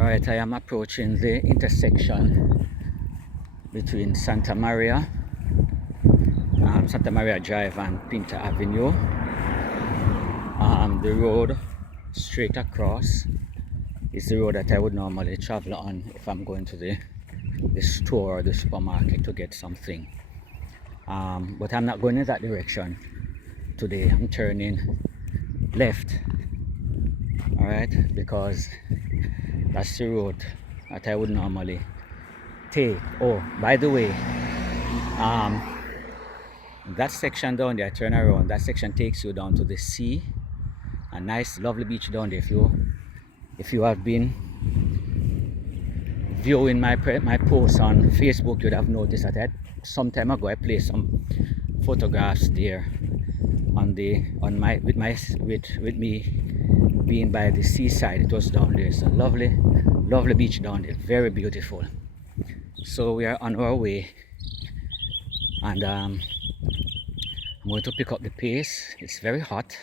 Alright, I am approaching the intersection between Santa Maria Drive and Pinta Avenue. The road straight across is the road that I would normally travel on if I'm going to the store or the supermarket to get something. But I'm not going in that direction today. I'm turning left, alright, because that's the road that I would normally take. Oh, by the way, that section down there, turn around, that section takes you down to the sea. A nice lovely beach down there. If you have been viewing my posts on Facebook, you'd have noticed that some time ago I placed some photographs there with me being by the seaside. It was down there. It's a lovely beach down there, very beautiful. So we are on our way, and I'm going to pick up the pace. It's very hot,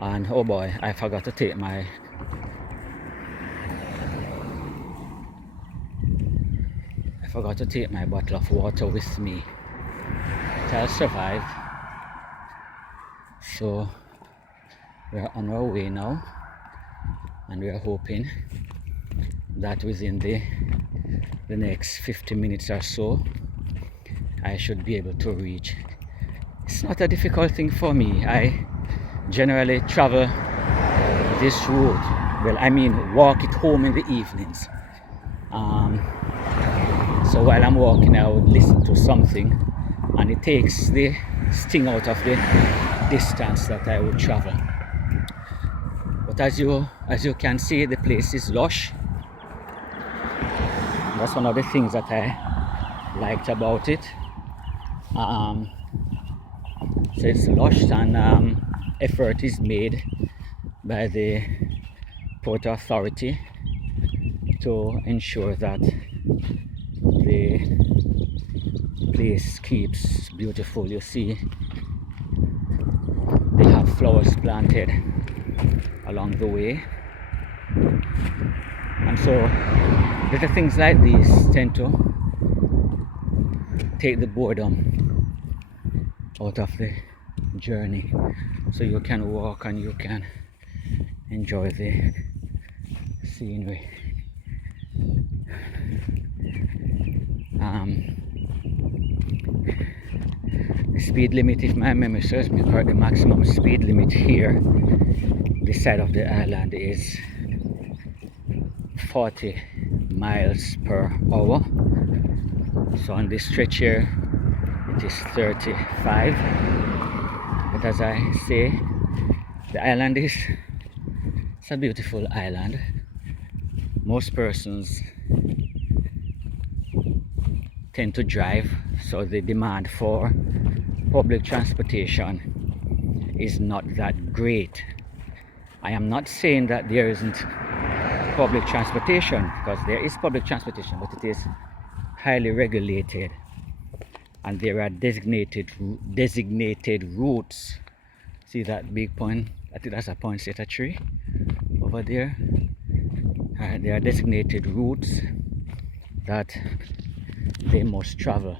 and oh boy, I forgot to take my bottle of water with me. I'll survive. So we're on our way now, and we are hoping that within the next 50 minutes or so I should be able to reach. It's not a difficult thing for me. I generally travel this road, well, I mean walk it home in the evenings. So while I'm walking, I would listen to something, and it takes the sting out of the distance that I would travel. But as you can see, the place is lush. That's one of the things that I liked about it. So it's lush, and effort is made by the Port Authority to ensure that the place keeps beautiful. You see, they have flowers planted along the way, and so little things like these tend to take the boredom out of the journey, so you can walk and you can enjoy the scenery. The speed limit, if my memory serves me correct, the maximum speed limit here this side of the island is 40 miles per hour. So on this stretch here it is 35. But as I say, the island it's a beautiful island. Most persons tend to drive, so the demand for public transportation is not that great. I am not saying that there isn't public transportation, because there is public transportation, but it is highly regulated, and there are designated routes. See that big point? I think that's a poinsettia tree over there. There are designated routes that they must travel.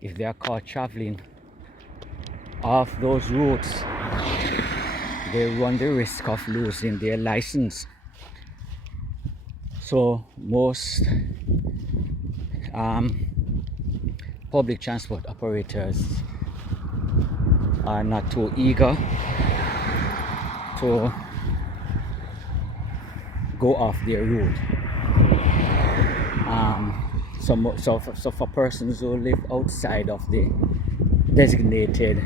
If they are caught traveling off those routes, they run the risk of losing their license. So most public transport operators are not too eager to go off their route. So for persons who live outside of the designated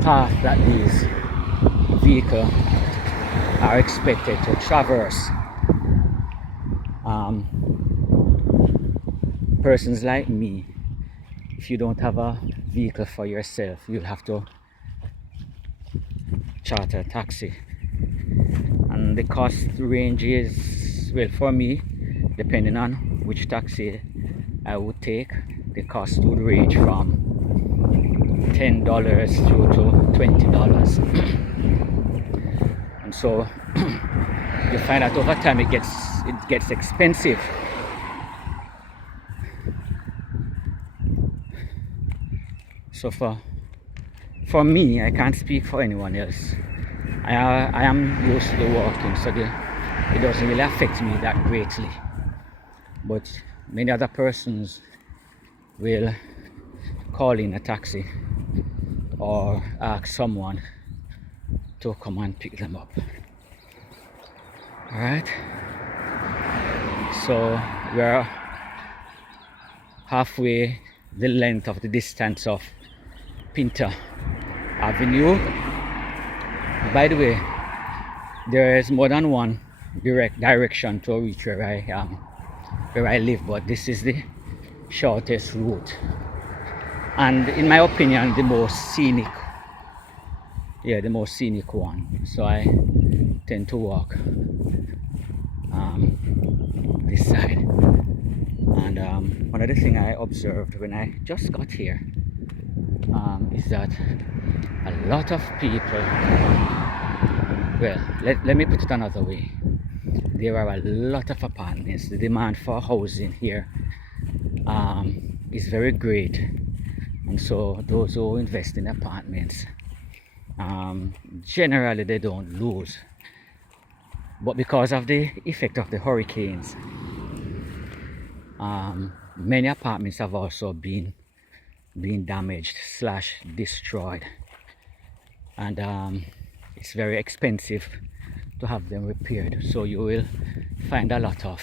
path that these vehicles are expected to traverse, persons like me, if you don't have a vehicle for yourself, you'll have to charter a taxi, and the cost range is, well, for me, depending on which taxi I would take, the cost would range from $10 through to $20. and so you find that over time it gets expensive. So for me, I can't speak for anyone else. I am used to walking, so it doesn't really affect me that greatly. But many other persons will call in a taxi or ask someone to come and pick them up. Alright, so we're halfway the length of the distance of Pinta Avenue. By the way, there is more than one direction to reach where I live, but this is the shortest route, and in my opinion the most scenic one. So I tend to walk this side. And one of the things I observed when I just got here is that a lot of people, well, let me put it another way, there are a lot of apartments. The demand for housing here is very great, and so those who invest in apartments, generally they don't lose. But because of the effect of the hurricanes, many apartments have also been damaged / destroyed, and it's very expensive to have them repaired. So you will find a lot of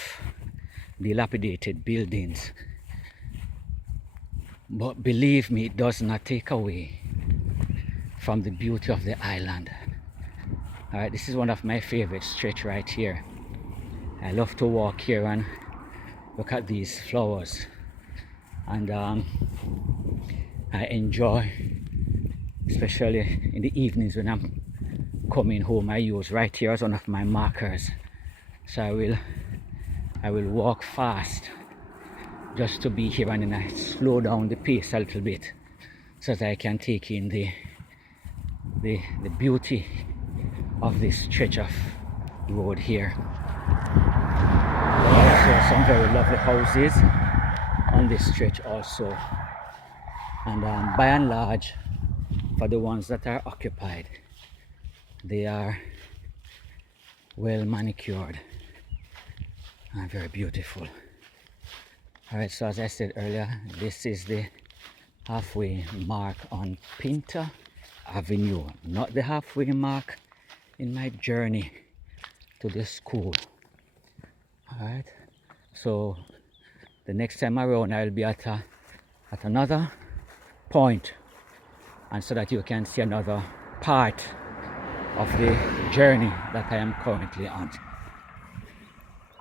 dilapidated buildings. But believe me, it does not take away from the beauty of the island. Alright, this is one of my favorite stretch right here. I love to walk here and look at these flowers, and I enjoy, especially in the evenings when I'm coming home, I use right here as one of my markers. So I will walk fast just to be here, and then I slow down the pace a little bit so that I can take in the beauty of this stretch of road here. There are also some very lovely houses on this stretch also, and by and large, for the ones that are occupied, they are well manicured and very beautiful. Alright, so as I said earlier, this is the halfway mark on Pinta Avenue, not the halfway mark in my journey to the school. Alright, so the next time around I'll be at another point, and so that you can see another part of the journey that I am currently on.